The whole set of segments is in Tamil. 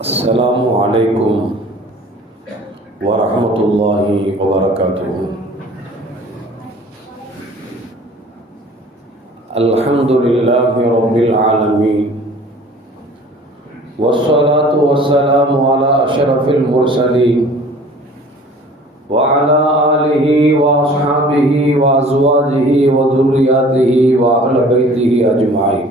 السلام عليكم ورحمة الله وبركاته. الحمد لله رب العالمين، والصلاة والسلام على أشرف المرسلين وعلى آله وأصحابه وأزواجه وذرياته وأهل بيته أجمعين.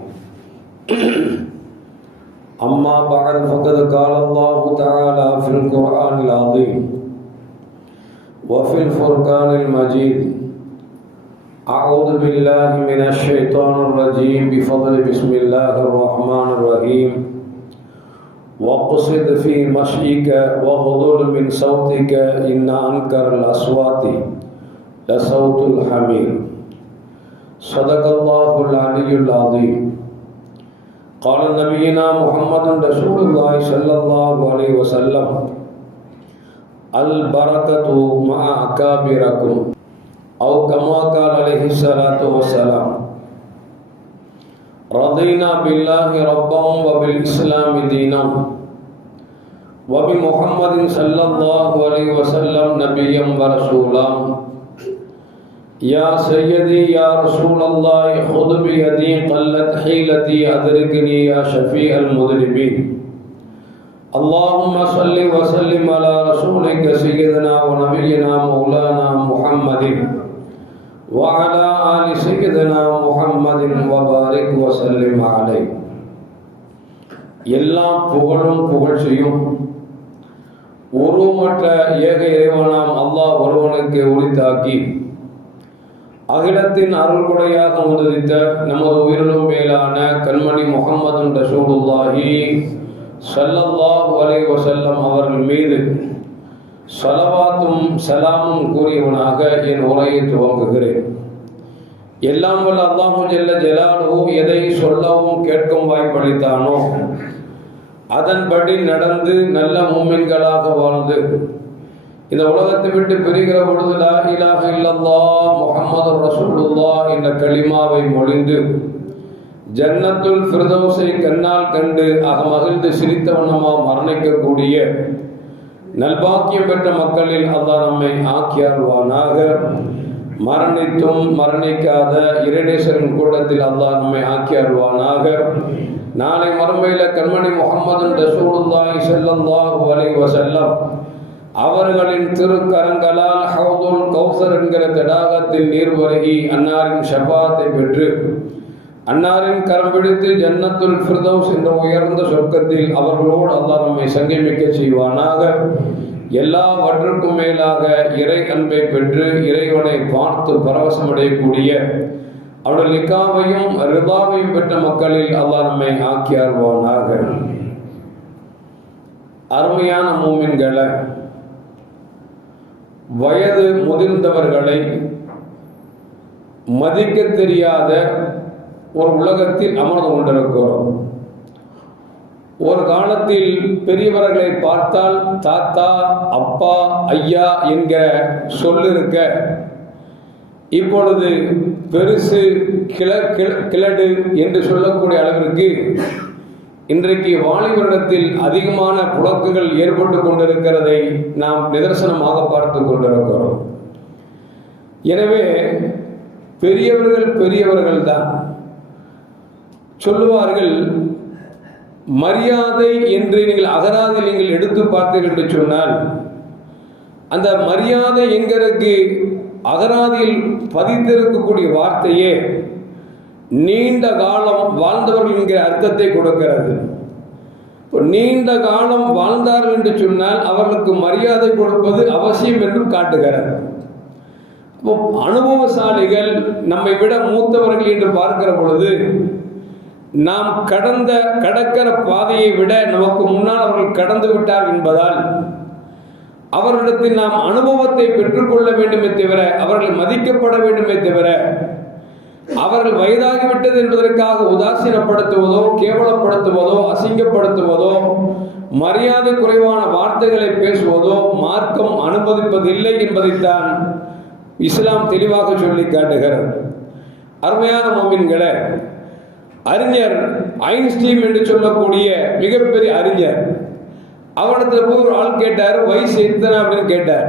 أما بعد فقد قال الله تعالى في القرآن العظيم وفي الفرقان المجيد: أعوذ بالله من الشيطان الرجيم بفضل بسم الله الرحمن الرحيم. وقصد في مشيك وغضض من صوتك إن أنكر الأصوات لصوت الحمير. صدق الله العلي العظيم. قال نبينا محمد رسول الله صلى الله عليه وسلم: البركة مع أكابركم، أو كما قال عليه الصلاة والسلام. رضينا بالله ربا وبالإسلام دينا وبمحمد صلى الله عليه وسلم نبيا ورسولا. يا سيدي يا رسول الله خذ بيدي قلت حيلتي أدركني يا شفيع المذنبين. اللهم صل وسلم على رسولك سيدنا ونبينا مولانا محمد وعلى آل سيدنا محمد وبارك وسلم عليه. எல்லாம் புகழும் புகழ்ச்சியும் உருவமற்ற ஏக இறைவனாம் அல்லாஹ் ஒருவனுக்கு உரித்தாக்கி அகிலத்தின் அருள்கொடையாக உதவித்த நமது உயிரிலும் மேலான கண்மணி முஹம்மது ரசூலுல்லாஹி ஸல்லல்லாஹு அலைஹி வஸல்லம் அவர்கள் மீது ஸலவாத்தும் சலாமும் கூறியவனாக என் உரையை துவங்குகிறேன். எல்லாம் வல்ல அல்லாஹு ஜல்ல ஜலாலுஹு எதை சொல்லவும் கேட்கும் வாய்ப்பளித்தானோ அதன்படி நடந்து நல்ல மூமின்களாக வாழ்ந்து இந்த உலகத்தை விட்டு பிரிகிற பொழுது லா இலாஹ இல்லல்லாஹ் முஹம்மது ரசூலுல்லாஹ் என்ற கலிமாவை மொழிந்து ஜன்னத்துல் ஃபிர்தௌஸை கண்ணால் கண்டு அகமகிழ்ந்து சிரித்தவண்ணமா மரணிக்கக்கூடிய நல்பாக்கியம் பெற்ற மக்களில் அல்லாஹ் நம்மை ஆக்கியாழ்வானாக. மரணித்தும் மரணிக்காத இறைநேசரின் கூட்டத்தில் அல்லாஹ் நம்மை ஆக்கியாழ்வானாக. நாளை மறுமையில கண்மணி முஹம்மது ரசூலுல்லாஹி ஸல்லல்லாஹு அலைஹி வஸல்லம் அவர்களின் திருக்கரங்களால் ஹவுதுல் கௌசர் என்கிற தடாகத்தில் நீர் பருகி அன்னாரின் ஷஃபாத்தை பெற்று அன்னாரின் கரம் பிடித்து ஜன்னத்துல் ஃபிர்தௌஸ் என்ற உயர்ந்த சொர்க்கத்தில் அவர்களோடு அல்லாஹ் நம்மை சங்கமிக்க செய்வானாக. எல்லாவற்றுக்கும் மேலாக இறை அன்பை பெற்று இறைவனை பார்த்து பரவசமடையக்கூடிய அவருடைய லிகாவையும் ரிதாவையும் பெற்ற மக்களில் அல்லாஹ் நம்மை ஆக்கியார்வானாக. அருமையான மூமின்களை, வயது முதிர்ந்தவர்களை மதிக்க தெரியாத ஒரு உலகத்தில் அமர்ந்து கொண்டிருக்கிறோம். ஒரு காலத்தில் பெரியவர்களை பார்த்தால் தாத்தா, அப்பா, ஐயா என்கிற சொல்லிருக்க இப்பொழுது பெருசு, கிழடு என்று சொல்லக்கூடிய அளவிற்கு இன்றைக்கு வாலிபரிடத்தில் அதிகமான புழக்குகள் ஏற்பட்டு கொண்டிருக்கிறதை நாம் நிதர்சனமாக பார்த்து கொண்டிருக்கிறோம். எனவே பெரியவர்கள் தான் சொல்லுவார்கள். மரியாதை என்று நீங்கள் அகராதில் நீங்கள் எடுத்து பார்த்தீர்கள் என்று சொன்னால் அந்த மரியாதை என்கிறதுக்கு அகராதியில் பதித்திருக்கக்கூடிய வார்த்தையே நீண்ட காலம் வாழ்ந்தவர்கள் என்கிற அர்த்தத்தை கொடுக்கிறது. நீண்ட காலம் வாழ்ந்தார்கள் என்று சொன்னால் அவர்களுக்கு மரியாதை கொடுப்பது அவசியம் என்றும் காட்டுகிறது. அனுபவசாலிகள், நம்மை விட மூத்தவர்கள் என்று பார்க்கிற பொழுது நாம் கடக்கிற பாதையை விட நமக்கு முன்னால் அவர்கள் கடந்து விட்டார் என்பதால் அவர்களிடத்தில் நாம் அனுபவத்தை பெற்றுக்கொள்ள வேண்டுமே தவிர அவர்கள் மதிக்கப்பட வேண்டுமே தவிர அவர்கள் வயதாகிவிட்டது என்பதற்காக உதாசீனப்படுத்துவதோ, கேவலப்படுத்துவதோ, அசிங்கப்படுத்துவதோ, மரியாதை குறைவான வார்த்தைகளை பேசுவதோ மார்க்கம் அனுமதிப்பதில்லை என்பதைத்தான் இஸ்லாம் தெளிவாக சொல்லி காட்டுகிறது. அருமையான மோமின்களே, அறிஞர் ஐன்ஸ்டீன் என்று சொல்லக்கூடிய மிகப்பெரிய அறிஞர், அவனிடத்துல போய் ஒரு ஆள் கேட்டார், வயசு எத்தனை அப்படின்னு கேட்டார்.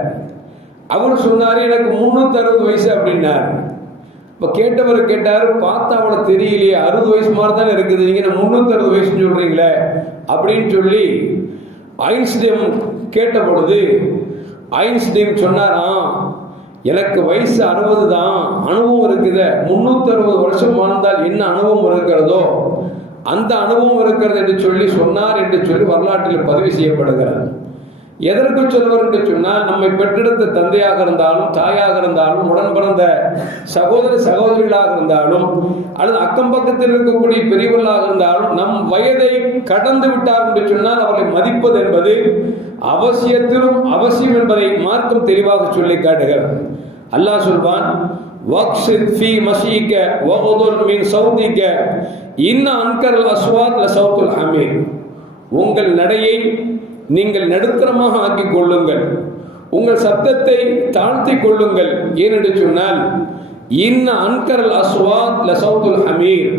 அவர் சொன்னார், எனக்கு 360 வயசு அப்படின்னார். இப்போ கேட்டவர் கேட்டார், பார்த்தா அவளை தெரியலையே, 60 வயசு மாதிரி தானே இருக்குது, நீங்கள் 360 வயசுன்னு சொல்கிறீங்களே அப்படின்னு சொல்லி ஐன்ஸ்டீன் கேட்ட பொழுது ஐன்ஸ்டீன் சொன்னாராம், எனக்கு வயசு 60 தான், அனுபவம் இருக்குது. 360 வருஷம் வாழ்ந்தால் என்ன அனுபவம் இருக்கிறதோ அந்த அனுபவம் இருக்கிறது என்று சொல்லி சொன்னார் என்று சொல்லி வரலாற்றில் பதிவு செய்யப்படுகிறது. எதற்கு சொல்வர் என்று சொன்னால், நம்மை பெற்றெடுத்த தந்தையாக இருந்தாலும் தாயாக இருந்தாலும் உடன் பிறந்த சகோதர சகோதரிகளாக இருந்தாலும் அல்லது அக்கம் பக்கத்தில் இருக்கக்கூடிய பெரியவர்களாக இருந்தாலும் நம் வயதை கடந்து விட்டார் என்று சொன்னால் அவர்களை மதிப்பது என்பது அவசியத்திலும் அவசியம் என்பதை மார்க்கம் தெளிவாக சொல்லி காட்டுகிறது. அல்லாஹ் சொல்வான், வக்ஸித் ஃபீ மஷீக வகுதுல் மின் சௌதிக இன்ன அன்கரல் அஸ்வாத் லசௌத்துல் ஹமீர். உங்கள் நடையை நீங்கள் நடுத்தரமாக ஆக்கிக் கொள்ளுங்கள், உங்கள் சத்தத்தை தாழ்த்தி கொள்ளுங்கள். ஏனென்று சொன்னால், இன்ன அன்கரல் அஸ்வாத் லசௌத்துல் ஹமீர்,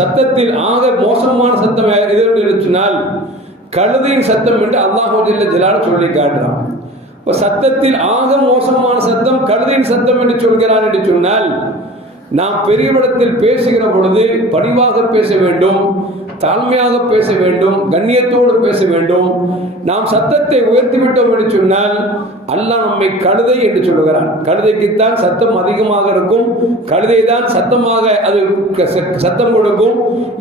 சத்தத்தில் ஆக மோசமான சத்தம் எது என்று சொன்னால் கழுதையின் சத்தம் என்று அல்லாஹ் ஜல்ல ஜலாலுஹு சொல்லி காட்டுறான். இப்போ சத்தத்தில் ஆக மோசமான சத்தம் கழுதையின் சத்தம் என்று சொல்கிறான் என்று சொன்னால், நாம் பெரியவிடத்தில் பேசுகிற பொழுது பணிவாக பேச வேண்டும், தாழ்மையாக பேச வேண்டும், கண்ணியத்தோடு பேச வேண்டும். நாம் சத்தத்தை உயர்த்திவிட்டோம் என்று சொன்னால் அல்லாஹ் நம்மை கழுதை என்று சொல்கிறான். கழுதைக்குத்தான் சத்தம் அதிகமாக இருக்கும், கழுதை தான் சத்தமாக அது சத்தம் கொடுக்கும்.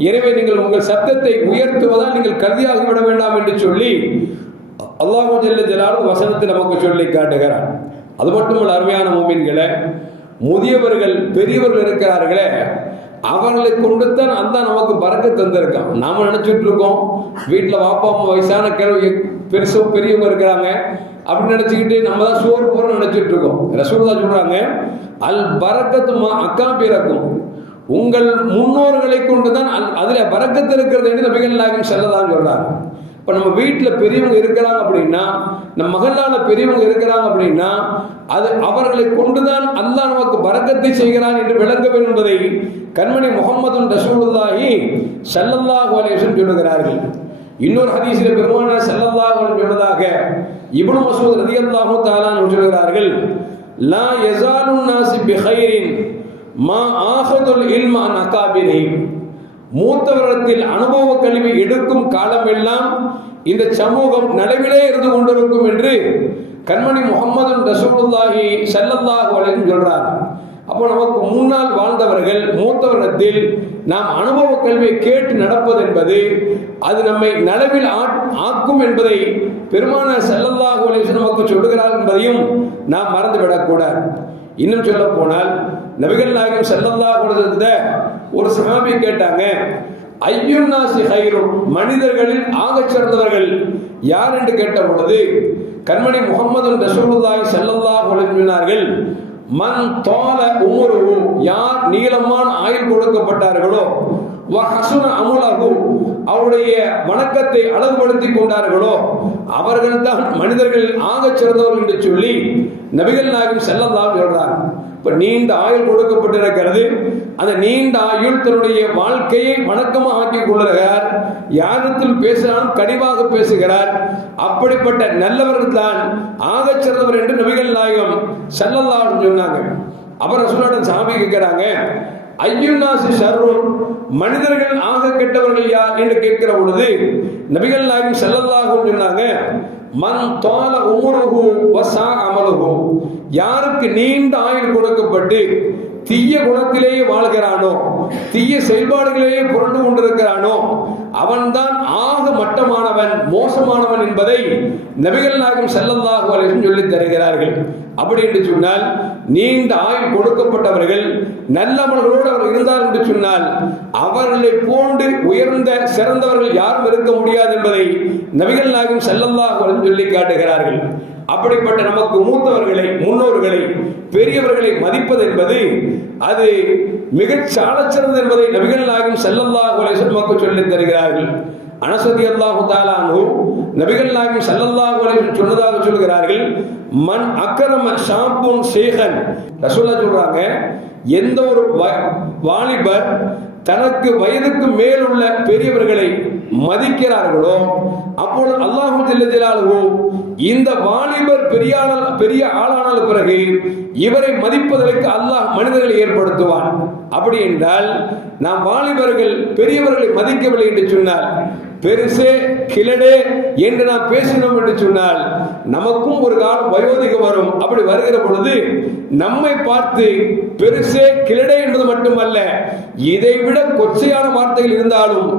எனவே நீங்கள் உங்கள் சத்தத்தை உயர்த்துவதால் நீங்கள் கழுதையாகி விட வேண்டாம் என்று சொல்லி அல்லாஹ் ஜல்ல ஜலாலுஹு வசனத்தை நமக்கு சொல்லி காட்டுகிறான். அது மட்டுமல்ல, அருமையான மூமின்களே, முதியவர்கள் பெரியவர்கள் இருக்கிறார்களே, அவர்களை கொண்டு தான் அல்லாஹ் நமக்கு பரக்கத் தந்திருக்கான். நாம நினைச்சிட்டு இருக்கோம் வீட்டில் வாப்பா அம்மா வயசான கிழவி பெரியவங்க இருக்கிறாங்க அப்படின்னு நினைச்சுக்கிட்டு நம்ம தான் சோறு போறோம்னு நினைச்சிட்டு இருக்கோம். ரசூலுல்லாஹ் சொல்றாங்க, அல் பரக்கத்து மா அக்காபிரக்கும், உங்கள் முன்னோர்களை கொண்டு தான் அதில் பரக்கத்து இருக்கிறது என்று நபிகள் நாயகம் ஸல்லல்லாஹு சொல்றாங்க. இப்போ நம்ம வீட்டில் பெரியவங்க இருக்கிறாங்க அப்படின்னா, நம்ம மகளால பெரியவங்க இருக்கிறாங்க அப்படின்னா, அது அவர்களை கொண்டுதான் அல்லாஹ் நமக்கு பரக்கத்தை செய்கிறான் என்று விளங்க வேண்டும் என்பதை கண்மணி முஹம்மது ரசூலுல்லாஹி ஸல்லல்லாஹு அலைஹி வஸல்லம் சொல்லுகிறார்கள். இன்னொரு ஹதீஸில் பெருமானார் ஸல்லல்லாஹு அலைஹி வஸல்லம் சொன்னதாக இப்னு மஸ்ஊத் ரலியல்லாஹு தஆலா சொல்லுகிறார்கள், லா யஸாலுன் நாஸி பிகைரின் மா ஆஹதுல் இல்ம அன் அகாபிரிஹிம். மூத்தவரிடத்தில் அனுபவ கல்வி எடுக்கும் காலமெல்லாம் இந்த சமூகம் நடுவிலே இருந்து கொண்டிருக்கும் என்று கண்மணி முஹம்மது ரசூலுல்லாஹி ஸல்லல்லாஹு அலைஹி வஸல்லம் சொல்றார். அப்போ நமக்கு முன்னால் வாழ்ந்தவர்கள் மூத்தவரிடத்தில் நாம் அனுபவ கல்வியை கேட்டு நடப்பது என்பது அது நம்மை நடுவில் ஆக்கும் என்பதை பெருமானார் ஸல்லல்லாஹு அலைஹி வஸல்லம் நமக்கு சொல்லுகிறார் என்பதையும் நாம் மறந்துவிடக்கூடாது. இன்னும் சொல்ல போனால், நபிகள் நாயகம் ஸல்லல்லாஹு அலைஹி வஸல்லம் ஒரு சஹாபி கேட்டாங்க, ஐயுன் நாஸி கைரும், மனிதர்களில் ஆகச் சிறந்தவர்கள் யார் என்று கேட்ட பொழுது கண்மணி முஹம்மது ரசூலுல்லாஹி ஸல்லல்லாஹு அலைஹி வஸல்லம் சொன்னார்கள், மன் தால உம்ருஹு, யார் நீளமான ஆயுள் கொடுக்கப்பட்டார்களோ, வ ஹஸன அமலஹு, அவருடைய வணக்கத்தை அழகுபடுத்தி கொண்டார்களோ, அவர்கள் தான் மனிதர்களில் ஆகச் சிறந்தவர்கள் என்று சொல்லி நபிகள் நாயகம் ஸல்லல்லாஹு அலைஹி வஸல்லம் சொல்றாங்க. இப்போ நீண்ட ஆயுள் கொடுக்கப்பட்டிருக்கிறது, அந்த நீண்ட ஆயுள் தன்னுடைய வாழ்க்கையை வணக்கமாக ஆக்கிக் கொள்கிறார், யாரிடத்தில் பேசினாலும் கனிவாக பேசுகிறார். அப்படிப்பட்ட நல்லவர்கள் தான் ஆகச் சிறந்தவர் என்று நபிகள் நாயகம் ஸல்லல்லாஹு அலைஹி வஸல்லம் சொன்னாங்க. அவர் ரசூலுல்லாஹ் சஹாபி கேட்கிறாங்க, ஐயுன்னாசி ஷர்ருன், மனிதர்கள் ஆக கெட்டவர்கள் யார் என்று கேட்கிற பொழுது நபிகள் நாயகம் ஸல்லல்லாஹு அலைஹி வஸல்லம் சொன்னாங்க, மன் தால உம்ருஹு வஸா அமலுஹு, யாருக்கு நீண்ட ஆயுள் கொடுக்கப்பட்டு தீய குணத்திலேயே வாழ்கிறானோ, தீய செயல்பாடுகளிலேயே புரண்டு கொண்டிருக்கிறானோ, அவன்தான் ஆக மட்டமானவன், மோசமானவன் என்பதை நபிகள் நாயகம் ஸல்லல்லாஹு அலைஹி வஸல்லம் சொல்லி தருகிறார்கள். அப்படி என்று சொன்னால், நீண்ட ஆயுள் கொடுக்கப்பட்டவர்கள் நல்லவர்களோடு அவர் இருந்தார் என்று சொன்னால் அவர்களை போன்று உயர்ந்த சிறந்தவர்கள் யாரும் இருக்க முடியாது என்பதை நபிகள் நாயகம் ஸல்லல்லாஹு அலைஹி வஸல்லம் சொல்லி காட்டுகிறார்கள். அப்படிப்பட்ட நமக்கு மூத்தவர்களை, முன்னோர்களை, பெரியவர்களை மதிப்பது என்பது அது மிகச் சாலச்சிறந்தது என்பதை நபிகள் நாயகம் ஸல்லல்லாஹு அலைஹி வஸல்லம் நமக்கு சொல்லித் தருகிறார்கள். அனஸ் ரலியல்லாஹு தஆலா அன்ஹு நபிகள் நாயகம் ஸல்லல்லாஹு அலைஹி வஸல்லம் சொன்னதாக சொல்கிறார்கள், மன் அக்ரம ஷாபுன் ஷேகன், ரசூலுல்லாஹ் சொல்றாங்க, எந்த ஒரு வாலிபர் தனக்கு வயதுக்கு மேல் உள்ள பெரியவர்களை மதிக்கிறார்களோ அப்பொழுது அல்லாஹ் ஜல்ல ஜலாலுஹு இந்த வாலிபர் பெரிய ஆளான பிறகு இவரை மதிப்பதற்கு அல்லாஹ் மனிதர்களை ஏற்படுத்துவான். அப்படி என்றால் நாம் வாலிபர்கள் பெரியவர்களை மதிக்கவில்லை என்று சொன்னால், பெருசே கிழடே என்று நாம் பேசினோம் என்று சொன்னால் நமக்கும் ஒரு காலம் வயோதிகம் வரும். அப்படி வருகிற பொழுது நம்மை பார்த்து பெருசே கிழடே என்பது மட்டுமல்ல, இதைவிட கொச்சையான வார்த்தைகள் இருந்தாலும்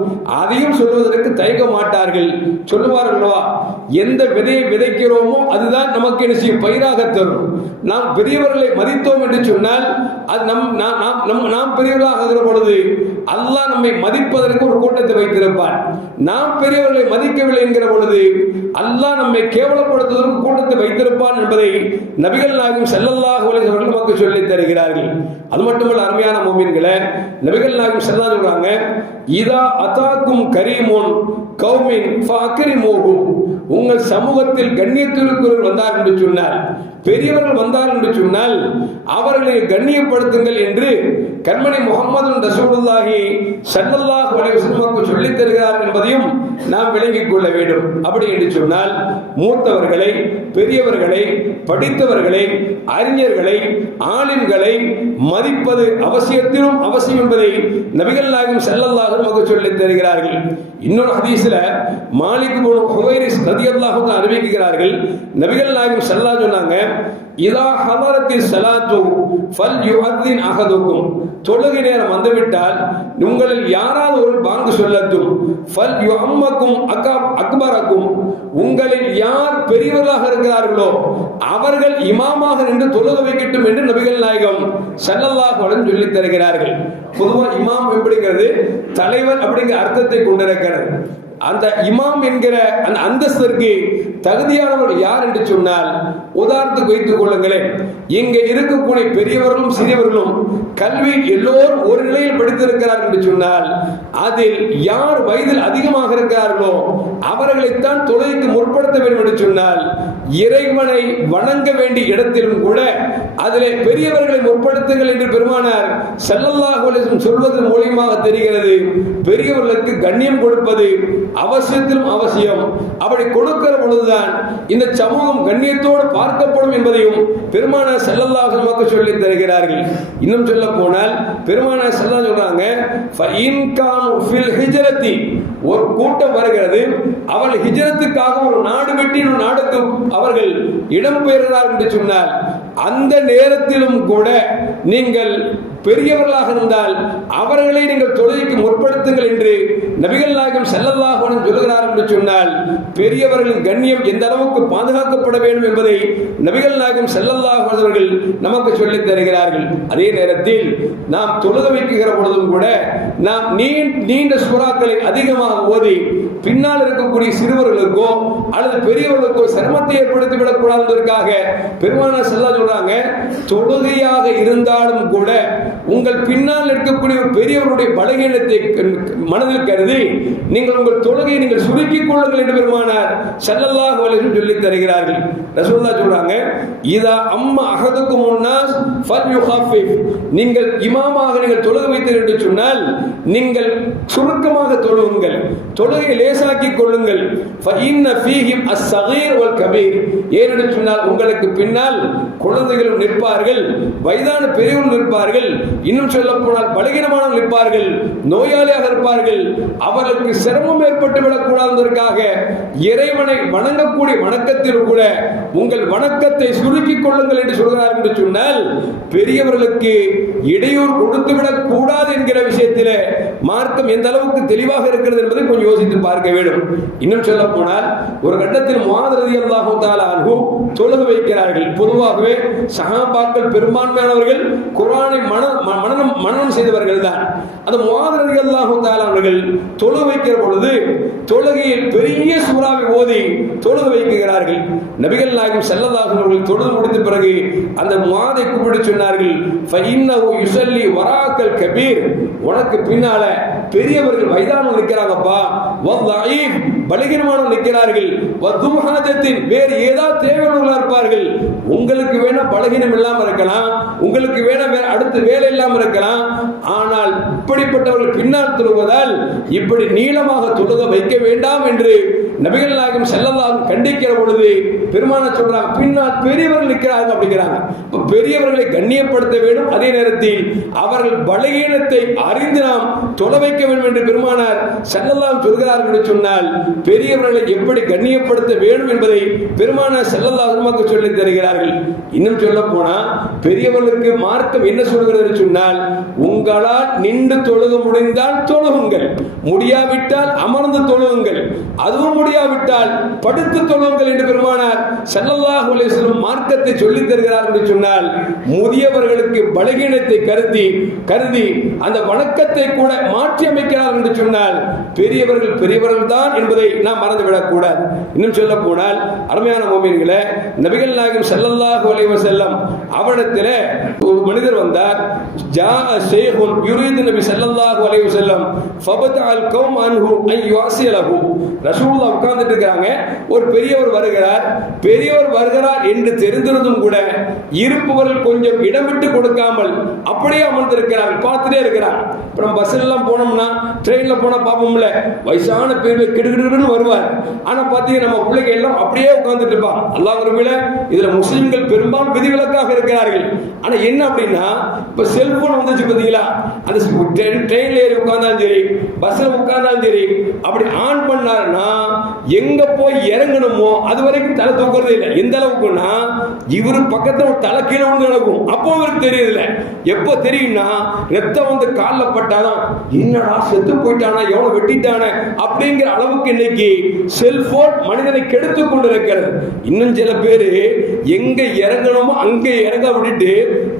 அதையும் சொல்வதற்கு தயங்க மாட்டார்கள். சொல்லுவார்களா, எந்த விதையை விதைக்கிறோமோ அதுதான் நமக்கு என்ன செய்யும், பயிராக தரும். நாம் பெரியவர்களை மதித்தோம் என்று சொன்னால் அது நாம் பெரியவர்களாக ஆகிற பொழுது அல்லாஹ் நம்மை மதிப்பதற்கு ஒரு கூட்டத்தை வைத்திருப்பான். நாம் பெரியவர்களை மதிக்கவில்லை என்கிற பொழுது அல்லாஹ் நம்மை கேவலப்படுத்துவதற்கு கூட்டத்தை வைத்திருப்பான் என்பதை நபிகள் நாயகம் ஸல்லல்லாஹு அலைஹி வஸல்லம் நமக்கு சொல்லித் தருகிறார்கள். அது மட்டுமல்ல, அருமையான முஃமின்களே, நபிகள் நாயகம் ஸல்லல்லாஹு சொல்றாங்க, இதா அதாக்கும் கரீமுன் கௌமின் ஃபஅக்ரிமூஹு, உங்கள் சமூகத்தில் கண்ணியத்திற்குரியவர்கள் வந்தார் என்று சொன்னால், பெரியவர்கள் வந்தார் என்று சொன்னால் அவர்களை கண்ணியப்படுத்துங்கள் என்று கண்மணி முஹம்மது ரசூலுல்லாஹி ஸல்லல்லாஹு அலைஹி வஸல்லம் சொல்லித் தருகிறார் என்பதையும் நாம் விளங்கிக் கொள்ள வேண்டும். அப்படி என்று சொன்னால் மூத்தவர்களை, பெரியவர்களை, படித்தவர்களை, அறிஞர்களை, ஆலிம்களை மதிப்பது அவசியத்திலும் அவசியம் என்பதை நபிகள் நாயகம் ஸல்லல்லாஹு அலைஹி வஸல்லம் சொல்லித் தருகிறார்கள். இன்னொரு ஹதீஸ்ல மாலிக் இப்னு ஹுவைரிஸ் ரலியல்லாஹு அன்ஹு அறிவிக்கிறார்கள், நபிகள் நாயகம் ஸல்லல்லாஹு சொன்னாங்க, இதா ஹதரத்தி ஸலாத்து ஃபல்யுஅத்தின் அஹதுக்கும், தொழுகை நேரம் வந்துவிட்டால் உங்களில் யாராவது ஒரு பாங்கு சொல்லட்டும், ஃபல்யுஅம்மக்கும் அக்பரக்கும், உங்களில் யார் பெரியவர்களாக இருக்கிறார்களோ அவர்கள் இமாமாக நின்று தொழுக வைக்கட்டும் என்று நபிகள் நாயகம் ஸல்லல்லாஹு அலைஹி வஸல்லம் சொல்லித் தருகிறார்கள். பொதுவாக இமாம் அப்படிங்கிறது தலைவர் அப்படிங்கிற அர்த்தத்தை கொண்டிருக்கிறது. அந்த இமாம் என்கிற அந்த அந்தஸ்திற்கு தகுதியானவர்கள் யார் என்று சொன்னால், உதாரணத்துக்கு வைத்துக் கொள்ளுங்களேன், இங்க இருக்கக்கூடிய பெரியவர்களும் சிறியவர்களும் கல்வி எல்லோரும் ஒரு நிலையில் படித்திருக்கிறார்கள் என்று சொன்னால் அதில் யார் வயதில் அதிகமாக இருக்கிறார்களோ அவர்களைத்தான் தொழுகைக்கு முற்படுத்த வேண்டும் என்று சொன்னால், இறைவனை வணங்க வேண்டிய இடத்திலும் கூட அதிலே பெரியவர்களை முற்படுத்துங்கள் என்று பெருமானார் ஸல்லல்லாஹு அலைஹி வஸல்லம் சொல்வதன் மூலமாக தெரிகிறது, பெரியவர்களுக்கு கண்ணியம் கொடுப்பது அவசியத்திலும் அவசியம். அப்படி கொடுக்கிற பொழுதுதான் இந்த சமூகம் கண்ணியத்தோடு பார்க்கப்படும் என்பதையும் பெருமானார் ஸல்லல்லாஹு அலைஹி வஸல்லம் சொல்லித் தருகிறார்கள். இன்னும் சொல்ல போனால் பெருமானார் ஸல்லல்லாஹு சொல்றாங்க, ஃபஇன் கானு ஃபில் ஹிஜ்ரத்தி, ஒரு கூட்டம் வருகிறது, அவள் ஹிஜ்ரத்துக்காக ஒரு நாடு விட்டு இன்னொரு நாடுக்கு அவர்கள் இடம்பெயர்கிறார்கள் என்று சொன்னால் அந்த நேரத்திலும் கூட நீங்கள் பெரியவர்களாக இருந்தால் அவர்களை நீங்கள் தொழுகைக்கு முற்படுத்துங்கள் என்று நபிகள் நாயகம் ஸல்லல்லாஹு அலைஹி வஸல்லம் சொல்கிறார் என்று சொன்னால் பெரியவர்களின் கண்ணியம் எந்த அளவுக்கு பாதுகாக்கப்பட வேண்டும் என்பதை நபிகள் நாயகம் ஸல்லல்லாஹு அலைஹி வஸல்லம் அவர்கள் நமக்கு சொல்லித் தருகிறார்கள். அதே நேரத்தில் நாம் தொழுக வைக்கிற பொழுதும் கூட நாம் நீண்ட சூறாக்களை அதிகமாக ஓதி பின்னால் இருக்கக்கூடிய சிறுவர்களுக்கோ அல்லது பெரியவர்களுக்கோ சிரமத்தை ஏற்படுத்தி விடக்கூடாது என்பதற்காக பெருமானார் ஸல்லல்லாஹு சொல்றாங்க, தொழுகையாக இருந்தாலும் கூட உங்கள் பின்னால் இருக்கக்கூடிய பெரியவருடைய பலகீனத்தை மனதில் கருதி நீங்கள் உங்கள் தொழுகையை நீங்கள் சுருக்கிக் கொள்ளுங்கள் என்று பெருமானார் ஸல்லல்லாஹு அலைஹி வஸல்லம் சொல்லித் தருகிறார்கள். ரசூலுல்லாஹ் சொல்றாங்க, இதா அம்மா அஹதுக்கும் உன்னாஸ் ஃபல்யுஹஃபிஃப், நீங்கள் இமாமாக நீங்கள் தொழுகை வைத்தீர்கள் என்று சொன்னால் நீங்கள் சுருக்கமாக தொழுகுங்கள், தொழுகையை லேசாக்கிக் கொள்ளுங்கள். ஃபஇன்ன ஃபீஹிம் அஸ்ஸகீர் வல் கபீர், ஏனென்று சொன்னால் உங்களுக்கு பின்னால் குழந்தைகளும் நிற்பார்கள், வயதான பெரியவர்கள் நிற்பார்கள், இன்னும் சொல்ல போனால் பலகீனமானவர்கள் இருப்பார்கள், நோயாளியாக இருப்பார்கள், அவர்களுக்கு சிரமம் ஏற்பட்டு விடக்கூடாது என்பதற்காக இறைவனை வணங்கக்கூடிய வணக்கத்தில் கூட உங்கள் வணக்கத்தை சுருக்கிக் கொள்ளுங்கள் என்று சொல்கிறார் என்று சொன்னால் பெரியவர்களுக்கு இடையூறு கொடுத்துவிடக் கூடாது என்கிற விஷயத்தில் மார்க்கம் எந்த அளவுக்கு தெளிவாக இருக்கிறது என்பதை கொஞ்சம் யோசித்து பார்க்க வேண்டும். இன்னும் சொல்ல போனால் ஒரு கட்டத்தில் முஆத் ரலியல்லாஹு தஆலா அன்ஹு தொழுக வைக்கிறார்கள். பொதுவாகவே சஹாபாக்கள் பெரும்பான்மையானவர்கள் குர்ஆனை மனனம் செய்தவர்கள் தான். அந்த முஆத் ரலியல்லாஹு தஆலா அவர்கள் தொழுக வைக்கிற பொழுது தொழுகையில் பெரிய சூறாவை ஓதி தொழுக வைக்கிறார்கள். நபிகள் நாயகம் ஸல்லல்லாஹு அலைஹி வஸல்லம் தொழுது முடித்த பிறகு அந்த முஆதை கூப்பிட்டு சொன்னார்கள், ஃபஇன்னஹு யுஸல்லி வராக்கல் கபீர், உனக்கு பின்னால பெரியவர்கள் வயதானவர்கள் நிற்கிறாங்கப்பா, பலகீனமானவர்கள் நிற்கிறார்கள், வேறு ஏதாவது தேவையுள்ளவர்களா இருப்பார்கள். உங்களுக்கு வேணா பலகீனம் இல்லாம இருக்கலாம், உங்களுக்கு வேணா வேற அடுத்து வேலை இல்லாம இருக்கலாம். ஆனால் இப்படிப்பட்டவர்கள் பின்னால் தொழுவதால் இப்படி நீளமாக தொழுக வைக்க வேண்டாம் என்று நபிகள் நாயகம் ஸல்லல்லாஹு கண்டிக்கிற பொழுது பெருமான சொல்றாங்க, பின்னால் பெரியவர்கள் நிற்கிறாங்க அப்படிங்கிறாங்க. பெரியவர்களை கண்ணியப்படுத்த வேண்டும், அதே நேரத்தில் அவர்கள் பலகீனத்தை அறிந்து நாம் தொலை வைக்க வேண்டும் என்று பெருமானார் ஸல்லல்லாஹு சொல்கிறார்கள் என்று சொன்னால், பெரியவர்களை எப்படி கண்ணியப்படுத்த வேண்டும் என்பதை பெருமானார் ஸல்லல்லாஹு நமக்கு சொல்லித் தருகிறார்கள். இன்னும் சொல்ல போனா பெரியவர்களுக்கு மார்க்கம் என்ன சொல்கிறது என்று சொன்னால், உங்களால் நின்று தொழுக முடிந்தால் தொழுகுங்கள், முடியாவிட்டால் அமர்ந்து தொழுகுங்கள், அதுவும் முடியாவிட்டால் படுத்து தொழுகுங்கள் என்று பெருமானார் ஸல்லல்லாஹு அலைஹி வஸல்லம் மார்க்கத்தை சொல்லித் தருகிறார் என்று சொன்னால், முதியவர்களுக்கு பலகீனத்தை கருதி அந்த வணக்கத்தை கூட மாற்றி அமைக்கிறார் என்று சொன்னால் பெரியவர்கள் தான் என்பதை நாம் மறந்துவிடக் கூடாது. இன்னும் சொல்ல போனால் அருமையான முஃமின்களே, நபிகள் நாயகம் ஸல்லல்லாஹு அலைஹி வஸல்லம் அவரிடத்திலே ஒரு மனிதர் வந்தார். ஜாஅ ஷைഖுன் யுரீது நபி ஸல்லல்லாஹு அலைஹி வஸல்லம் ஃபபதஅல் கௌம் அன்ஹு அன் யுஸிலஹு. ரசூலுல்லாஹ் உட்கார்ந்துட்டு இருக்காங்க, ஒரு பெரியவர் வருகிறார் என்று தெரிந்திருந்தும் கூட இருப்பவர்கள் கொஞ்சம் இடம் விட்டு கொடுக்காமல் அப்படியே அமர்ந்திருக்கிறார்கள், பார்த்துட்டே இருக்கிறார். இப்போ நம்ம பஸ்ல எல்லாம் போனோம்னா, ட்ரெயின்ல போனா பார்ப்போம்ல, வயசான பேர் கிடுகிடுன்னு வருவார். ஆனா பாத்தீங்கன்னா நம்ம பிள்ளைங்க எல்லாம் அப்படியே உட்கார்ந்துட்டு இருப்பான். அல்லாஹ் விரும்பல, இதுல முஸ்லிம்கள் பெரும்பாலும் விதிவிலக்காக இருக்கிறார்கள். ஆனா என்ன அப்படின்னா, இப்ப செல்போன் வந்துச்சு பாத்தீங்களா, அந்த ட்ரெயின்ல ஏறி உட்கார்ந்தாலும் சரி, பஸ்ல உட்கார்ந்தாலும் சரி, அப்படி ஆன் பண்ணாருன்னா எங்க போய் இறங்கணுமோ அது வரைக்கும் தலை தூக்குறது இல்லை. எந்த அளவுக்குன்னா, இவரு பக்கத்துல ஒரு தலை கீழே வந்து நடக்கும், அப்போ இவருக்கு தெரியல. எப்போ தெரியும்னா, ரத்தம் வந்து காலில் பட்டாதான் என்னடா செத்து போயிட்டானா, எவ்வளவு வெட்டிட்டான அப்படிங்கிற அளவுக்கு இன்னைக்கு செல்போன் மனிதனை கெடுத்து கொண்டு இருக்கிறது. இன்னும் சில பேரு எங்க இறங்கணுமோ அங்க இறங்க விட்டுட்டு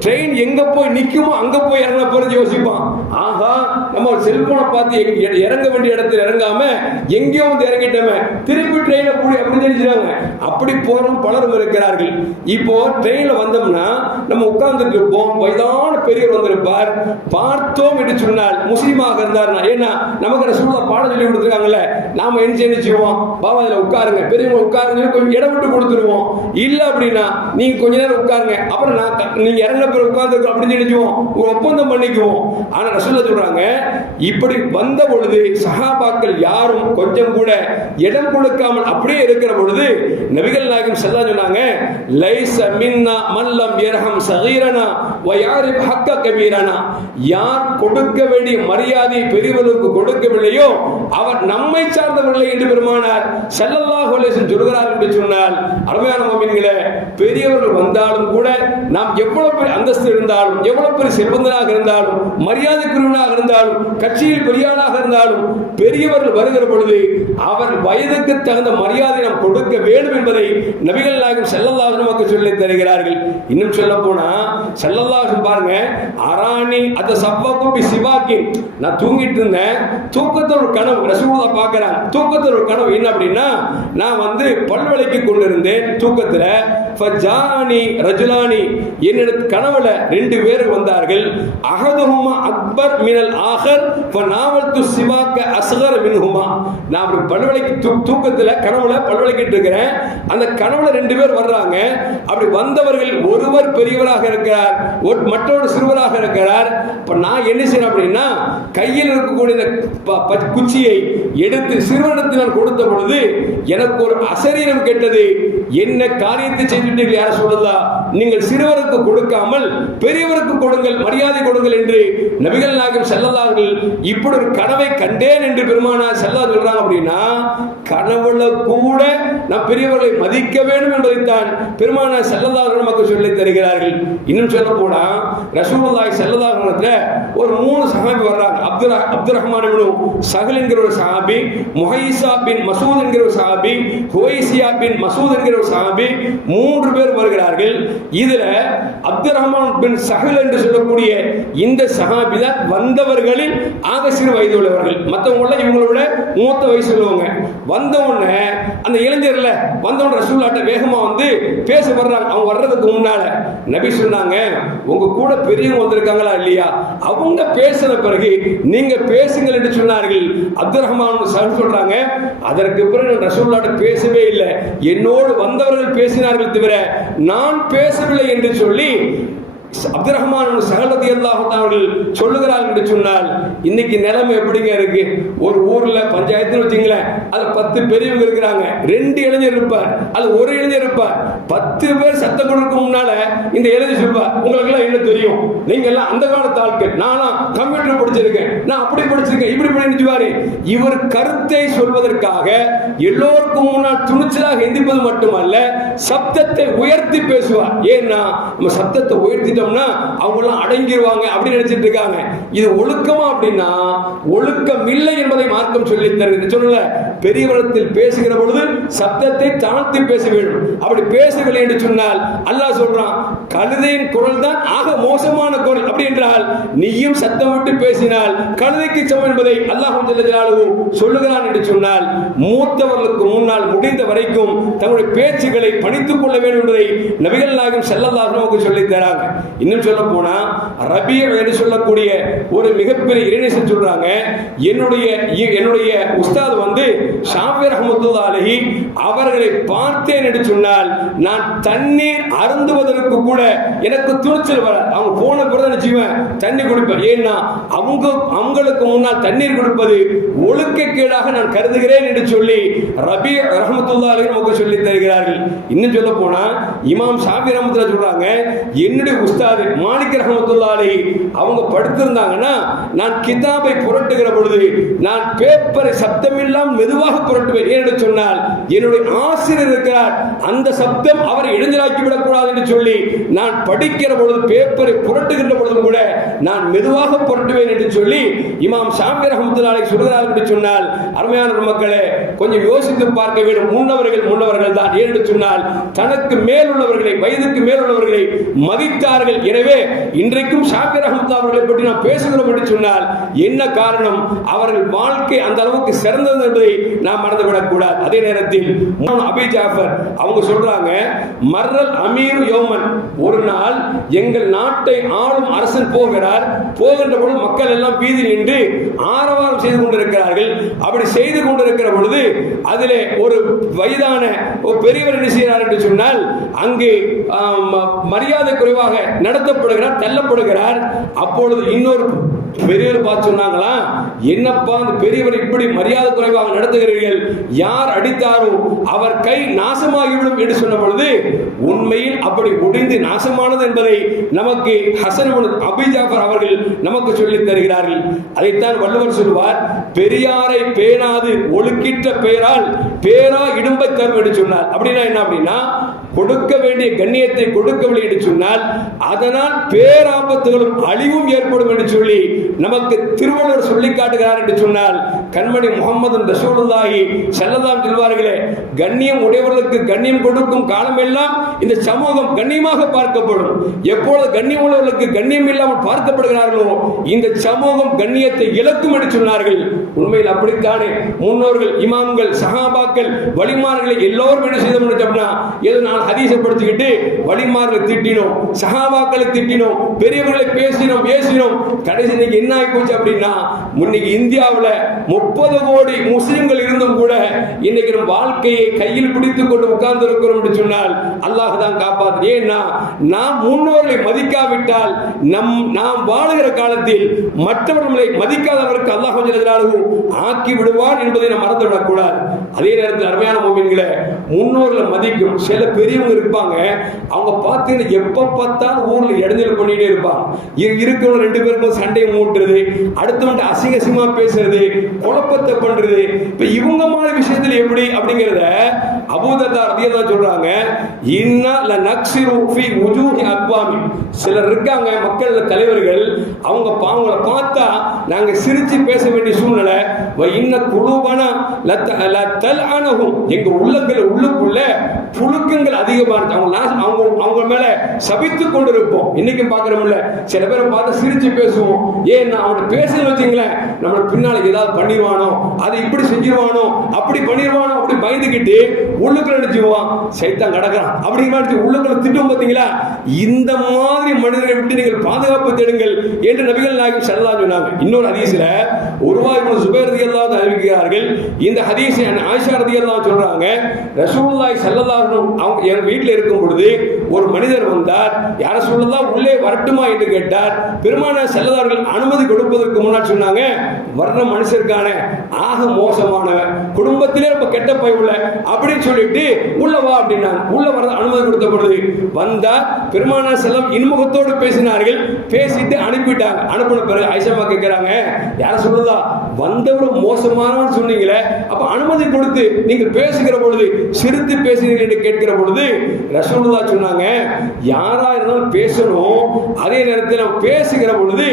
ட்ரெயின் எங்க போய் நிக்குமோ அங்க போய் இறங்க போறது யோசிப்பான். ஆகா, நம்ம செல்போனை பார்த்து இறங்க வேண்டிய இடத்துல இறங்காம எங்கேயோ வந்து இறங்கிட்டோமே, திருப்பி ட்ரெயினை போய் அப்படின்னு நினைச்சாங்க. அப்படி போறோம் பலரும் இருக்கிறார்கள். இப்போ ட்ரெயின்ல வந்தோம்னா நம்ம உட்கார்ந்துட்டு இருப்போம், வயதான பெரியவர் வந்திருப்பார். பார்த்தோம் என்று சொன்னால் முஸ்லீமாக இருந்தார்னா, ஏன்னா நமக்கு ரசூலுல்லாஹ் பாடம் சொல்லி கொடுத்துருக்காங்கல்ல, நாம என்ன செய்வோம், பாவா இதுல உட்காருங்க, பெரியவங்க உட்காருங்க, கொஞ்சம் இடம் விட்டு கொடுத்துருவோம். இல்ல அப்படின்னா நீங்க கொஞ்ச நேரம் உட்காருங்க, அப்புறம் நீங்க இறங்கின பிறகு உட்கார்ந்து அப்படின்னு நினைச்சுவோம், ஒரு ஒப்பந்தம் பண்ணிக்குவோம். ஆனா ரசூலுல்லாஹ் சொல்றாங்க, இப்படி வந்த பொழுது சஹாபாக்கள் யாரும் கொஞ்சம் கூட இடம் கொடுக்காமல் அப்படியே இருக்கிற பொழுது நபிகள் நாயகம் ஸல்லல்லாஹு சொன்னாங்க, லைஸ மின்னா மன் லம் யர்ஹம் ஸகீரனா வ யாரிஃப் ஹக்க கபீரனா. யார் கொடுக்க வேண்டிய மரியாதை பெரியவர்களுக்கு கொடுக்கவில்லையோ அவர் நம்மை சார்ந்தவர்களே என்று பெருமானார் ஸல்லல்லாஹு அலைஹி வஸல்லம் சொல்கிறார்கள் என்று சொன்னால், அருமையான முஃமின்களே, பெரியவர்கள் வந்தாலும் கூட நாம் எவ்வளவு பெரிய அந்தஸ்து இருந்தாலும், எவ்வளவு பெரிய செல்வந்தனாக இருந்தாலும், மரியாதைக்குரியவனாக இருந்தாலும், கட்சியில் பெரியாளாக இருந்தாலும், பெரியவர்கள் வருகிற பொழுது அவர் வயதுக்கு தகுந்த மரியாதை நாம் கொடுக்க வேண்டும் என்பதை நபிகள் நாயகம் ஸல்லல்லாஹு அலைஹி வஸல்லம் சொல்லித் தருகிறார்கள். இன்னும் சொல்ல போனா ஸல்லல்லாஹு பாருங்க, அரானி அத சவ்வகு பி சிவாக்கி. நான் தூங்கிட்டு இருந்தேன், தூக்கத்துல ஒரு கனவு, ரசூலுல்லாஹ் பார்க்கறாங்க, தூக்கத்துல ஒரு கனவு. என்ன அப்படின்னா, நான் வந்து பல் விளக்கி கொண்டிருந்தேன் தூக்கத்துல, ஃபஜானி ரஜுலானி, என்னோட கனவுல ரெண்டு பேர் வந்தார்கள். அஹதுஹுமா அக்பர் மினல் ஆகர் ஃபநாவல்து சிவாக்க அஸ்கர மின்ஹுமா. நான் பல் விளக்கி தூக்கத்துல கனவுல பல் விளக்கிட்டு இருக்கிறேன், அந்த கனவுல ரெண்டு பேர் வர்றாங்க. அப்படி வந்தவர்கள் ஒருவர் பெரியவராக இருக்கிறார், மற்றொரு சிறுவராக இருக்கிறார். இப்ப நான் என்ன செய்யறேன் அப்படின்னா, கையில் இருக்கக்கூடிய குச்சியை எடுத்து சிறுவனிடத்தில் நான் கொடுத்த பொழுது எனக்கு ஒரு அசரீரம் கேட்டது. என்ன காரியத்தை செய்துட்டீர்கள் யார சொல்லலாம், நீங்கள் சிறுவருக்கு கொடுக்காமல் பெரியவருக்கு கொடுங்கள், மரியாதை கொடுங்கள் என்று நபிகள் நாயகம் ஸல்லல்லாஹு அலைஹி வஸல்லம் இப்படி ஒரு கனவை கண்டேன் என்று பெருமானார் ஸல்லல்லாஹு அலைஹி சொல்றாங்க. அப்படின்னா கனவுல கூட நாம் பெரியவர்களை மதிக்க வேண்டும் என்பதைத்தான் பெருமானார் ஸல்லல்லாஹு அலைஹி நமக்கு சொல்லித் தருகிறார்கள். இன்னும் சொல்ல போனா ரசூலுல்லாஹி ஸல்லல்லாஹு அலைஹி வஸல்லம் ஒரு மூணு சஹாபி வர்றாங்க. அப்துர் ரஹ்மான் இப்னு சஹல் என்கிற ஒரு சஹாபி, முஹைஸா பின் மசூத் என்கிற ஒரு சஹாபி, ஹுவைசியா பின் மசூத் என்கிற ஒரு சஹாபி, மூன்று பேர் வருகிறார்கள். இதுல அப்துர் ரஹ்மான் பின் சஹல் என்று சொல்லக்கூடிய இந்த சஹாபி தான் வந்தவர்களில் ஆக சிறு வயது உள்ளவர்கள். மற்றவங்கள இவங்களோட மூத்த வயசு உள்ளவங்க. வந்தவுடனே அந்த இளைஞர்ல வந்தவுடனே ரசூலுல்லாஹ்ட்ட வேகமா வந்து பேச வர்றாங்க. அவங்க வர்றதுக்கு முன்னால நபி சொன்னாங்க, உங்க கூட பெரியவங்க வந்திருக்காங்களா இல்லையா, அவங்க பேசின பிறகு நீங்க பேசுங்கள் என்று சொன்னார்கள். அப்துல் ரஹ்மான் சாஹிப் சொல்றாங்க, அதற்கு பிறகு ரசூலுல்லாஹ்ட்ட பேசவே இல்லை, என்னோடு வந்தவர்கள் பேசினார்கள் தவிர நான் பேசவில்லை என்று சொல்லி அப்துல் ரஹ்மான் சஹலதி அவர்கள் சொல்லுகிறார்கள் என்று சொன்னால், இன்னைக்கு நிலைமை எப்படிங்க இருக்கு? ஒரு ஊர்ல பஞ்சாயத்து வச்சுங்களேன், அது 10 பெரியவங்க இருக்கிறாங்க, 2 இளைஞர் இருப்பார், அது ஒரு இளைஞர் இருப்பார். 10 பேர் சத்தம் கொடுக்க முன்னால இந்த இளைஞர் சொல்வார், உங்களுக்கு எல்லாம் என்ன தெரியும், நீங்க எல்லாம் அந்த காலத்து ஆட்கள், நானா கம்ப்யூட்டர் படிச்சிருக்கேன், நான் அப்படி படிச்சிருக்கேன், இப்படி படிச்சுவாரு. இவர் கருத்தை சொல்வதற்காக எல்லோருக்கும் முன்னால் துணிச்சலாக எந்திப்பது மட்டுமல்ல, சப்தத்தை உயர்த்தி பேசுவார். ஏன்னா நம்ம சப்தத்தை உயர்த்திட்டோம்னா அவங்க எல்லாம் அடங்கிடுவாங்க அப்படின்னு நினைச்சிட்டு இருக்காங்க. இது ஒழுக்கமா அப்படின்னா ஒழுக்கம் இல்லை என்பதை மார்க்கம் சொல்லி தருகிறது. சொல்லல, பெரியவரத்தில் பேசுகிற பொழுது சப்தத்தை தாழ்த்தி பேச வேண்டும். அப்படி பேசவில்லை என்று சொன்னால் அல்லாஹ் சொல்றான், கழுதையின் குரல் தான் ஆக மோசமான குரல். அப்படி என்றால் நீயும் சத்தம் விட்டு பேசினால் கழுதைக்கு சமம் என்பதை அல்லாஹ் ஜல்ல ஜலாலுஹு சொல்லுகிறான் என்று சொன்னால், மூத்தவர்களுக்கு முன்னால் முடிந்த வரைக்கும் தங்களுடைய பேச்சுகளை பணித்துக் கொள்ள வேண்டும் என்பதை நபிகள் நாயகம் ஸல்லல்லாஹு அலைஹி வஸல்லம் சொல்லி தராங்க. இன்னும் சொல்ல போனா ரபீ என்று சொல்லக்கூடிய ஒரு மிகப்பெரிய இறைநேசர் சொல்றாங்க, என்னுடைய உஸ்தாத் வந்து ஷாஃபி ரஹ்மத்துல்லாஹி அலைஹி அவர்களை பார்த்தேன் என்று சொன்னால் நான் தண்ணீர் அருந்துவதற்கு கூட எனக்கு துணிச்சல் வர. அவங்க போன பிறகு நினைச்சுவேன் தண்ணி குடிப்பேன். ஏன்னா அவங்களுக்கு முன்னால் தண்ணீர் கொடுப்பது ஒழுக்கக்கேடாக நான் கருதுகிறேன் என்று சொல்லி ரபீ ரஹ்மத்துல்லாஹி அலைஹி நமக்கு சொல்லி தருகிறார்கள். இன்னும் சொல்ல போனா இமாம் ஷாஃபி ரஹ்மத்துல்லாஹி சொல்றாங்க, என்னுடைய உஸ்தாத் மாலிக் ரஹ்மத்துல்லாஹி அலைஹி அவங்க படுத்திருந்தாங்கன்னா நான் கிதாபை புரட்டுகிற பொழுது நான் பேப்பரை சப்தமில்லாமல் மெதுவாக புரட்டுவேன். ஏன்னு சொன்னால் என்னுடைய ஆசிரியர் இருக்கிறார், அந்த சப்தம் அவரை இடைஞ்சலாக்கி விடக்கூடாது என்று சொல்லி நான் படிக்கிற பொழுது பேப்பரை புரட்டுகின்ற பொழுது கூட நான் மெதுவாக புரட்டுவேன் என்று சொல்லி இமாம் ஷாஃபி ரஹ்மத்துல்லாஹி அலைஹி சொல்கிறார்கள் என்று சொன்னால், அருமையான மக்களே கொஞ்சம் யோசித்து பார்க்க வேண்டும். முன்னவர்கள் தான். ஏன்னு சொன்னால் தனக்கு மேல் உள்ளவர்களை, வயதுக்கு மேல் உள்ளவர்களை மதித்தார்கள். எனவே இன்றைக்கும் ஷாஃபி ரஹ்மத்துல்லாஹி அவர்களை பற்றி நாம் பேசுகிறோம் என்று சொன்னால் என்ன காரணம்? அவர்கள் வாழ்க்கை அந்த அளவுக்கு சிறந்தது என்பதை நாம் மறந்துவிடக் கூடாது. அதே நேரத்தில் அபி ஜாஃபர் அவங்க சொல்றாங்க, மர்ரல் அமீரு யௌமன், ஒரு நாள் எங்கள் நாட்டை ஆளும் அரசன் போகிறார். போகின்ற பொழுது மக்கள் எல்லாம் வீதி நின்று ஆரவாரம் செய்து கொண்டிருக்கிறார்கள். அப்படி செய்து கொண்டிருக்கிற பொழுது அதிலே ஒரு வயதான ஒரு பெரியவர் என்ன செய்கிறார் என்று சொன்னால், அங்கு மரியாதை குறைவாக நடத்தப்படுகிறார், தள்ளப்படுகிறார். அப்பொழுது இன்னொரு பெரியவர் பார்த்து சொன்னாங்களா, என்னப்பா அந்த பெரியவர் இப்படி மரியாதை குறைவாக நடத்துகிறீர்கள், யார் அடித்தாரோ அவர் கை நாசமாகிவிடும் என்று சொன்ன பொழுது உண்மையில் அப்படி ஒடிந்து நாசமானது என்பதை நமக்கு ஹசன் அபி ஜாஃபர் அவர்கள் நமக்கு சொல்லித் தருகிறார்கள். அதைத்தான் வள்ளுவர் சொல்வார், பெரியாரை பேணாது ஒழுக்கிட்ட பெயரால் பேரா இடும்பை தரும் என்று சொன்னார். அப்படின்னா என்ன? அப்படின்னா கொடுக்க வேண்டிய கண்ணியத்தை கொடுக்கவில்லை என்று சொன்னால் அதனால் பேராபத்துகளும் அழிவும் ஏற்படும் என்று சொல்லி நமக்கு திருவள்ளுவர் சொல்லி காட்டுகிறார் என்று சொன்னால், கண்மணி முஹம்மது ரசூலுல்லாஹி ஸல்லல்லாஹு அலைஹி சொல்வார்களே, கண்ணியம் உடையவர்களுக்கு கண்ணியம் கொடுக்கும் காலமெல்லாம் இந்த சமூகம் கண்ணியமாக பார்க்கப்படும். எப்பொழுது கண்ணியம் உள்ளவர்களுக்கு கண்ணியம் இல்லாமல் பார்க்கப்படுகிறார்களோ இந்த சமூகம் கண்ணியத்தை இழக்கும் என்று சொன்னார்கள். உண்மையில் அப்படித்தானே முன்னோர்கள், இமாம்கள், சஹாபாக்கள், வலிமார்களை எல்லோரும் என்ன செய்தோம் அப்படின்னா, ஏதோ நான் ஹதீஸை படிச்சுக்கிட்டு வலிமார்களை திட்டினோம், சஹாபாக்களை திட்டினோம், பெரியவர்களை பேசினோம், ஏசினோம். கடைசி இன்னைக்கு என்ன ஆகி போச்சு அப்படின்னா, முன்னைக்கு இந்தியாவில் 30 கோடி முஸ்லிம்கள் இருந்தும் கூட இன்னைக்கு நம் வாழ்க்கையை கையில் பிடித்துக் கொண்டு உட்கார்ந்து இருக்கிறோம் என்று சொன்னால் அல்லாஹ் தான் காப்பாற்று. ஏன்னா நாம் முன்னோர்களை மதிக்காவிட்டால் நாம் வாழுகிற காலத்தில் மற்றவர்களை மதிக்காதவருக்கு அல்லாஹ் ஆக்கி விடுவான் என்பதை நாம் மறந்துவிடக் கூடாது. அதே நேரத்தில் அருமையான மோமின்களை முன்னோர்களை மதிக்கும் சில பெரியவங்க இருப்பாங்க, அவங்க பார்த்தீங்கன்னா எப்ப பார்த்தாலும் ஊர்ல இடைஞ்சல் பண்ணிட்டே இருப்பாங்க. இருக்கிறவங்க 2 பேருக்கும் சண்டையை மூட்டுறது, அடுத்தவங்க அசிங்கமா பேசுறது, குழப்பத்தை பண்றது. இப்ப இவங்க மாதிரி விஷயத்துல எப்படி அப்படிங்கறத அபூதர்தா ரலியல்லாஹு சொல்றாங்க, இன்னா லனக்ஸிரு ஃபீ வுஜூஹி அக்வாமி, சிலர் இருக்காங்க மக்கள் தலைவர்கள், அவங்கள பார்த்தா நாங்க சிரிச்சு பேச வேண்டிய சூழ்நிலை. வ இன்ன குலூபனா லதல்அனஹும், எங்க உள்ளுக்குள்ள புழுக்கங்கள் அதிகமா இருக்கு, அவங்க மேல சபித்துக் கொண்டிருப்போம். இன்னைக்கும் பாக்குறோம்ல, சில பேரை பார்த்து சிரிச்சு பேசுவோம். ஏன்னா அவன் பேச வச்சுங்களேன், நம்ம பின்னால ஏதாவது பண்ணிடுவாங்க பண்ணிடுவானோ, அதை இப்படி செஞ்சிருவானோ, அப்படி பண்ணிடுவானோ, அப்படி பயந்துக்கிட்டு உள்ளுக்குள்ள நினைச்சுவான் சைத்தான் கிடக்கிறான் அப்படிங்கிற மாதிரி உள்ளுக்குள்ள திட்டம். பார்த்தீங்களா? இந்த மாதிரி மனிதர்களை விட்டு நீங்கள் பாதுகாப்பு தேடுங்கள் என்று நபிகள் நாயகம் ஸல்லல்லாஹு அலைஹி சொன்னாங்க. இன்னொரு ஹதீஸ்ல உர்வா இப்னு ஸுபைர் ரலியல்லாஹு அன்ஹு அறிவிக்கிறார்கள். இந்த ஹதீஸை ஆயிஷா ரலியல்லாஹு அன்ஹா சொல்றாங்க, ரசூலுல்லாஹி ஸல்லல்லாஹு அலைஹி வஸல்லம் அவங்க என் வீட்டில் இருக்கும் பொழுது ஒரு மனிதர் வந்தார். யா ரசூலல்லாஹ் உள்ளே வரட்டுமா என்று கேட்டார். பெருமானார் ஸல்லல்லாஹு அலைஹி வஸல்லம் அனுமதி கொடுப்பதற்கு முன்னாடி சொன்னாங்க, வர்ற மனுஷருக்கான ஆக மோசமானவன், குடும்பத்திலே ரொம்ப கெட்ட பையுள்ள அப்படின்னு சொல்லிட்டு உள்ள வா அப்படின்னாங்க. உள்ள வர அனுமதி கொடுத்த பொழுது வந்தா பெருமானார் ஸல்லல்லாஹு அலைஹி இன்முகத்தோடு பேசினார்கள். பேசிட்டு அனுப்பிட்டாங்க. அனுப்பின பிறகு ஆயிஷா கேட்கிறாங்க, யார சொல்லலாம் வந்தவரும் மோசமானவன் சொன்னீங்களே, அப்ப அனுமதி கொடுத்து நீங்கள் பேசுகிற பொழுது சிரித்து பேசுகிறீர்கள் என்று கேட்கிற பொழுது ரசூலுல்லாஹ் சொன்னாங்க, யாரா இருந்தாலும் பேசணும், அதே நேரத்தில் பேசுகிற பொழுது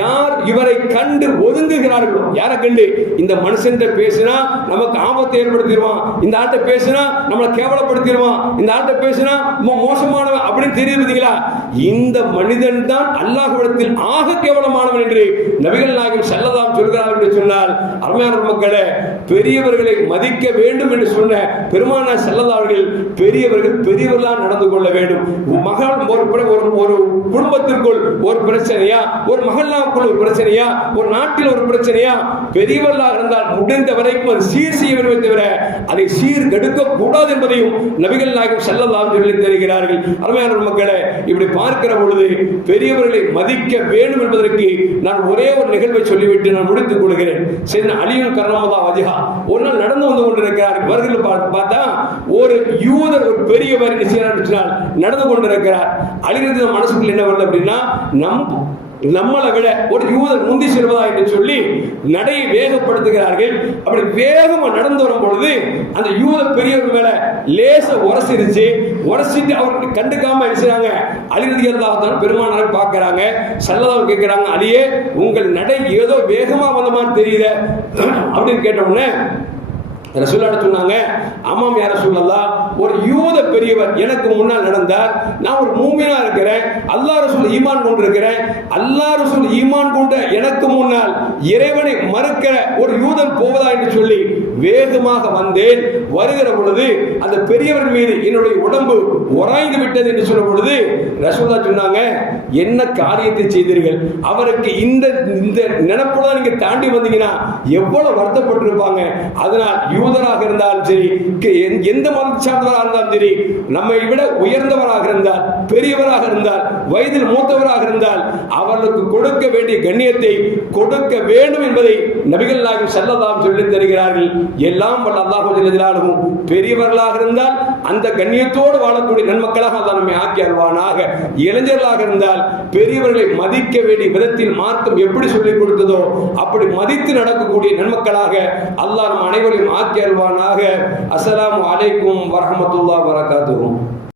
யார் இவரை கண்டு ஒதுங்குகிறார்களோ, யாரை கண்டு இந்த மனுஷன் பேசினா நமக்கு ஆபத்தை ஏற்படுத்திடுவான், இந்த ஆட்டை பேசினா நம்மளை கேவலப்படுத்திடுவான், இந்த ஆட்டை பேசினா மோசமானவன் அப்படின்னு தெரியுதுங்களா, இந்த மனிதன் தான் அல்லாஹ்விடத்தில் ஆக கேவலமானவன் என்று நபிகள் நாயகம் ஸல்லல்லாஹு அலைஹி சொல்கிறார்கள் என்று சொன்னால், அருமையான மக்களே, பெரியவர்களை மதிக்க வேண்டும் என்று சொன்ன பெருமானார் ஸல்லல்லாஹு அலைஹி பெரியவர்கள் பெரியவர்களாக நடந்து கொள்ள வேண்டும். மகள் ஒரு குடும்பத்திற்குள் ஒரு பிரச்சனையா, ஒரு மகல்லாவுக்குள் ஒரு பிரச்சனையா, ஒரு நாட்டில் ஒரு பிரச்சனையா, பெரியவர்களாக இருந்தால் முடிந்த வரைக்கும் அது சீர் செய்ய வேண்டும் தவிர அதை சீர் கெடுக்க கூடாது என்பதையும் நபிகள் நாயகம் ஸல்லல்லாஹு அலைஹி வஸல்லம் தெரிகிறார்கள். அருமையான மக்களே, இப்படி பார்க்கிற பொழுது பெரியவர்களை மதிக்க வேண்டும் என்பதற்கு நான் ஒரே ஒரு நிகழ்வை சொல்லிவிட்டு நான் முடித்துக் கொள்கிறேன். சரி, அலியும் கர்ரமல்லாஹு வஜ்ஹா ஒரு நாள் நடந்து வந்து கொண்டிருக்கிறார். இவர்கள் பார்த்தா ஒரு யூதர், ஒரு பெரியவர் நடந்து கொண்டிருக்கிறார். அலிரது மனசுக்குள்ள என்ன வருது அப்படின்னா, நம்மளை விட ஒரு யூதர் முந்தி செல்வதா என்று சொல்லி நடையை வேகப்படுத்துகிறார்கள். அப்படி வேகமா நடந்து வரும் பொழுது அந்த யூதர் பெரியவர் மேல லேச உரசிட்டு அவருக்கு கண்டுக்காம இருக்கிறாங்க. அலி ரலியல்லாஹு அன்ஹு பெருமானார் பார்க்கறாங்க. ஸல்லல்லாஹு கேட்கிறாங்க, அலியே உங்கள் நடை ஏதோ வேகமா வந்த மாதிரி தெரியுது அப்படின்னு கேட்ட உடனே ரசூலுல்லாஹ் சொன்னாங்க, ஆமாம் யா ரசூலல்லாஹ், ஒரு யூத பெரியவர் எனக்கு முன்னால் நடந்தார். நான் ஒரு மூமினா இருக்கிறேன், அல்லாஹ் ரசூல் ஈமான் கொண்டிருக்கிறேன். அல்லாஹ் ரசூல் ஈமான் கொண்ட எனக்கு முன்னால் இறைவனை மறுக்கிற ஒரு யூதன் போவதா என்று சொல்லி வேகமாக வந்தேன். வருகிற பொழுது அந்த பெரியவர் மீது என்னுடைய உடம்பு உராய்ந்து விட்டது என்று சொல்லும் பொழுது ரசூலுல்லாஹ் சொன்னாங்க, என்ன காரியத்தை செய்தீர்கள்? அவருக்கு இந்த நினைப்புடன் நீங்க தாண்டி வந்தீங்கன்னா எவ்வளவு வருத்தப்பட்டிருப்பாங்க. அதனால் யூதராக இருந்தாலும் சரி, எந்த மதத்தை சார்ந்தவராக இருந்தாலும் சரி, நம்மை விட உயர்ந்தவராக இருந்தால், பெரியவராக இருந்தால், வயதில் மூத்தவராக இருந்தால் அவர்களுக்கு கொடுக்க வேண்டிய கண்ணியத்தை கொடுக்க வேண்டும் என்பதை நபிகள் நாயகம் ஸல்லல்லாஹு அலைஹி சொல்லி தருகிறார்கள். எல்லாம் வல்ல அல்லாஹ் ஜல்ல ஜலாலுஹு பெரியவர்களாக இருந்தால் அந்த கண்ணியத்தோடு வாழக்கூடிய நன்மக்களாக அல்லாஹ் நம்மை ஆக்கி அருள்வானாக. இளைஞர்களாக இருந்தால் பெரியவர்களை மதிக்க வேண்டிய விதத்தில் மார்க்கம் எப்படி சொல்லிக் கொடுத்ததோ அப்படி மதித்து நடக்கக்கூடிய நன்மக்களாக அல்லாஹ் நம் அனைவரையும் ஆக்கி அருள்வானாக. அஸ்ஸலாமு அலைக்கும் வரஹ்மத்துல்லாஹி வபரகாத்துஹு.